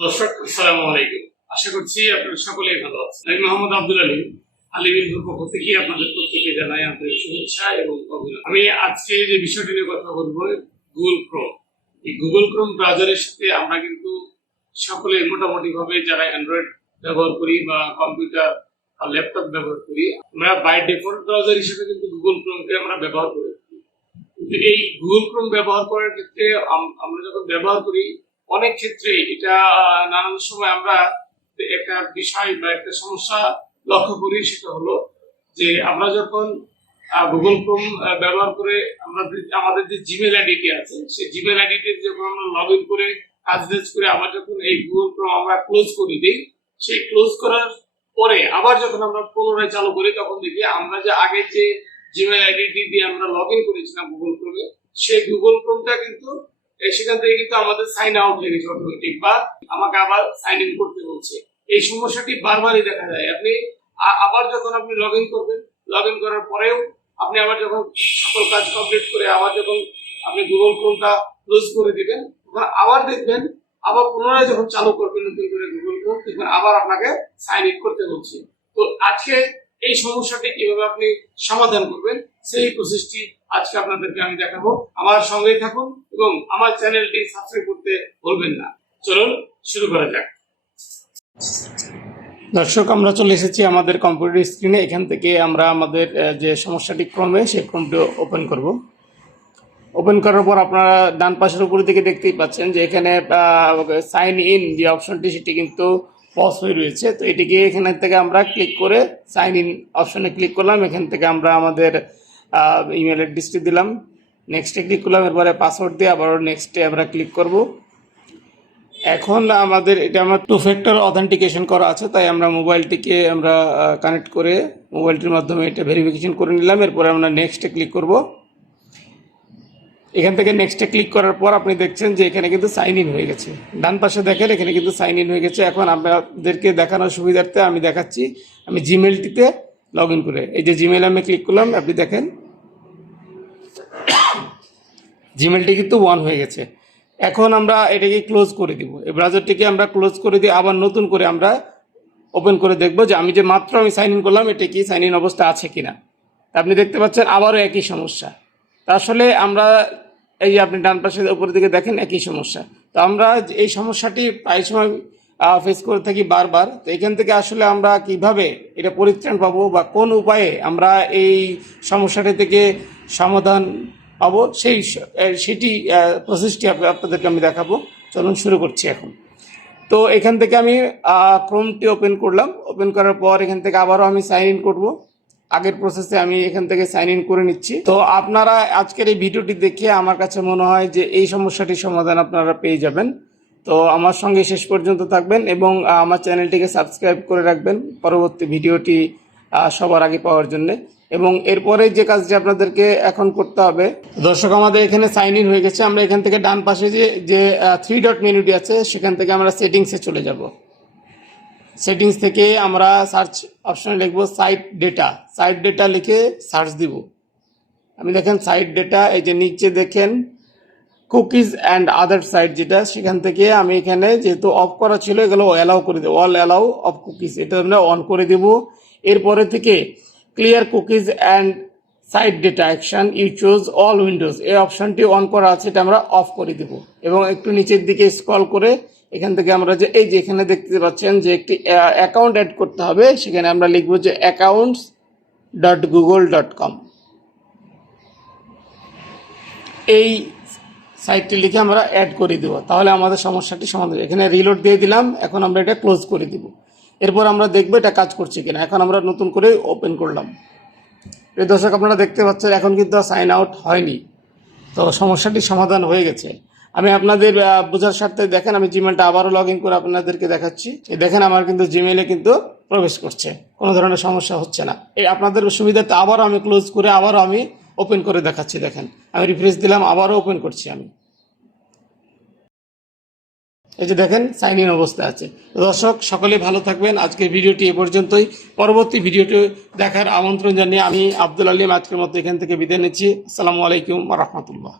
দর্শক আসসালামু আলাইকুম। আশা করছি আপনারা সকলেই ভালো আছেন। আমি মোহাম্মদ আব্দুল আলিম, আলিমের পক্ষ থেকে আপনাদের প্রত্যেককে জানাই আন্তরিক শুভেচ্ছা এবং অভিনন্দন। আমি আজকে যে বিষয়টি নিয়ে কথা বলবো, গুগল ক্রোম। এই গুগল ক্রোম ব্রাউজারের সাথে আমরা কিন্তু সকলে মোটামুটি ভাবে যারা অ্যান্ড্রয়েড ব্যবহার করি বা কম্পিউটার বা ল্যাপটপ ব্যবহার করি, আমরা বাই ডিফল্ট ব্রাউজার হিসেবে কিন্তু গুগল ক্রোমকে আমরা ব্যবহার করি। কিন্তু এই গুগল ক্রোম ব্যবহার করার ক্ষেত্রে আমরা যখন ব্যবহার করি, অনেক ক্ষেত্রে এটা নানান সময় আমরা একটা বিষয় বা একটা সমস্যা লক্ষ্য করি। সেটা হলো যে আমরা যখন গুগল ক্রোম ব্যবহার করে আমাদের যে জিমেল আইডিটি আছে, সেই জিমেল আইডিটি যখন আমরা লগ ইন করে কাজ করে আবার যখন এই গুগল ক্রোম আমরা ক্লোজ করে দিই, সেই ক্লোজ করার পরে আবার যখন আমরা পুনরায় চালু করি, তখন দেখি আমরা যে আগে যে জিমেল আইডিটি দিয়ে আমরা লগ ইন করেছিলাম গুগল ক্রোমে, সেই গুগল ক্রোমটা কিন্তু সেখান থেকে কিন্তু আমাদের সাইন আউট হয়ে গেছে অটোমেটিক, বা আমাকে আবার সাইন ইন করতে বলছে। এই সমস্যাটি বারবারই দেখা যায়। আপনি আবার যখন আপনি লগ ইন করবেন, লগ ইন করার পরেও আপনি আবার যখন সকল কাজ কমপ্লিট করে আবার যখন আপনি গুগল ক্রোমটা ক্লোজ করে দিবেন, তখন আবার দেখবেন আবার পুনরায় যখন চালু করবেন নতুন করে গুগল ক্রোম, তখন আবার আপনাকে সাইন ইন করতে বলছে। তো আজকে এই সমস্যাটি কিভাবে আপনি সমাধান করবেন, সেই প্রসেসটি আজকে আপনাদেরকে আমি দেখাবো। আমার সঙ্গেই থাকুন এবং আমার চ্যানেলটি সাবস্ক্রাইব করতে ভুলবেন না। চলুন শুরু করা যাক। দর্শক, আমরা চলে এসেছি আমাদের কম্পিউটার স্ক্রিনে। এখান থেকে আমরা আমাদের যে সমস্যাটি ক্রমে সেই ক্রমটি ওপেন করব। ওপেন করার পর আপনারা ডান পাশের উপর দিকে দেখতেই পাচ্ছেন যে এখানে সাইন ইন যে অপশনটি, সেটি কিন্তু পজ হয়ে রয়েছে। তো এটিকে এখান থেকে আমরা ক্লিক করে সাইন ইন অপশনে ক্লিক করলাম। এখান থেকে আমরা আমাদের ইমেল অ্যাড্রেসটি দিলাম, নেক্সটে ক্লিক করলাম। এরপরে পাসওয়ার্ড দিয়ে আবারও নেক্সটে আমরা ক্লিক করব। এখন আমাদের এটা আমার 2 ফ্যাক্টর অথেন্টিকেশন করা আছে, তাই আমরা মোবাইলটিকে আমরা কানেক্ট করে মোবাইলটির মাধ্যমে এটা ভেরিফিকেশন করে নিলাম। এরপরে আমরা নেক্সটে ক্লিক করব। এখান থেকে নেক্সটে ক্লিক করার পর আপনি দেখছেন যে এখানে কিন্তু সাইন ইন হয়ে গেছে। ডান পাশে দেখেন এখানে কিন্তু সাইন ইন হয়ে গেছে। এখন আপনাদেরকে দেখানোর সুবিধার্থে আমি দেখাচ্ছি, আমি জিমেলটিতে লগ ইন করে, এই যে জিমেল আমি ক্লিক করলাম, আপনি দেখেন জিমেলটি কিন্তু অন হয়ে গেছে। এখন আমরা এটাকে ক্লোজ করে দিব, এই ব্রাউজারটিকে আমরা ক্লোজ করে দিয়ে আবার নতুন করে আমরা ওপেন করে দেখব যে আমি যে মাত্র আমি সাইন ইন করলাম, এটা কি সাইন ইন অবস্থা আছে কিনা। আপনি দেখতে পাচ্ছেন আবারও একই সমস্যা। তা আসলে আমরা এই যে আপনি ডান পাশের উপরের দিকে দেখেন একই সমস্যা। তো আমরা এই সমস্যাটি প্রায় সময় ফেস করে থাকি বারবার। তো এখান থেকে আসলে আমরা কিভাবে এটা পরিত্রাণ পাবো বা কোন উপায়ে আমরা এই সমস্যাটি থেকে সমাধান পাবো, সেটি প্রসেসটি আপনাদেরকে আমি দেখাবো। চলুন শুরু করছি এখন। তো এখান থেকে আমি ক্রোমটি ওপেন করলাম। ওপেন করার পর এখান থেকে আবারও আমি সাইন ইন করবো। আগের প্রসেসে আমি এখান থেকে সাইন ইন করে নিচ্ছি। তো আপনারা আজকের এই ভিডিওটি দেখে আমার কাছে মনে হয় যে এই সমস্যাটির সমাধান আপনারা পেয়ে যাবেন। তো আমার সঙ্গে শেষ পর্যন্ত থাকবেন এবং আমার চ্যানেলটিকে সাবস্ক্রাইব করে রাখবেন পরবর্তী ভিডিওটি সবার আগে পাওয়ার জন্য। এবং এরপরে যে কাজটি আপনাদেরকে এখন করতে হবে, দর্শক আমাদের এখানে সাইন ইন হয়ে গেছে। আমরা এখান থেকে ডান পাশে যে 3 ডট মেনুটি আছে, সেখান থেকে আমরা সেটিংসে চলে যাব। সেটিংস থেকে আমরা সার্চ অপশনে লিখব সাইট ডেটা। সাইট ডেটা লিখে সার্চ দিব। আমি দেখেন সাইট ডেটা, এই যে নিচে দেখেন কুকিজ অ্যান্ড আদার সাইট, যেটা সেখান থেকে আমি এখানে যেহেতু অফ করা ছিল, এগুলো অ্যালাউ করে দেবো। অল অ্যালাউ অফ কুকিজ, এটা আমরা অন করে দেব। এরপরে থেকে clear cookies and site data action you choose all windows, এই অপশনটি অন করা আছে, এটা আমরা অফ করে দেব। এবং একটু নিচের দিকে স্ক্রল করে এখান থেকে আমরা যে এই যে এখানে দেখতে পাচ্ছেন যে একটি অ্যাকাউন্ট অ্যাড করতে হবে, সেখানে আমরা লিখবো যে accounts.google.com। এই সাইটটি লিখে আমরা অ্যাড করে দেব, তাহলে আমাদের সমস্যাটি সমাধান। এখানে রিলোড দিয়ে দিলাম। এখন আমরা এটা ক্লোজ করে দিব। এরপর আমরা দেখবো এটা কাজ করছে কিনা। এখন আমরা নতুন করে ওপেন করলাম। এই দর্শক আপনারা দেখতে পাচ্ছেন এখন কিন্তু সাইন আউট হয়নি। তো সমস্যাটি সমাধান হয়ে গেছে। আমি আপনাদের বোঝার স্বার্থে দেখেন আমি জিমেলটা আবারও লগ ইন করে আপনাদেরকে দেখাচ্ছি। দেখেন আমার কিন্তু জিমেলে কিন্তু প্রবেশ করছে, কোনো ধরনের সমস্যা হচ্ছে না। এই আপনাদের সুবিধাতে আবারও আমি ক্লোজ করে আবারও আমি ওপেন করে দেখাচ্ছি। দেখেন আমি রিফ্রেশ দিলাম, আবারও ওপেন করছি আমি। এই যে দেখেন সাইন ইন অবস্থা আছে। দর্শক সকলে ভালো থাকবেন। আজকের ভিডিওটি এ পর্যন্তই। পরবর্তী ভিডিওটি দেখার আমন্ত্রণ জানিয়ে আমি আব্দুল আলিম আজকের মতো এখান থেকে বিদায় নিচ্ছি। আসসালামু আলাইকুম ওয়া রাহমাতুল্লাহ।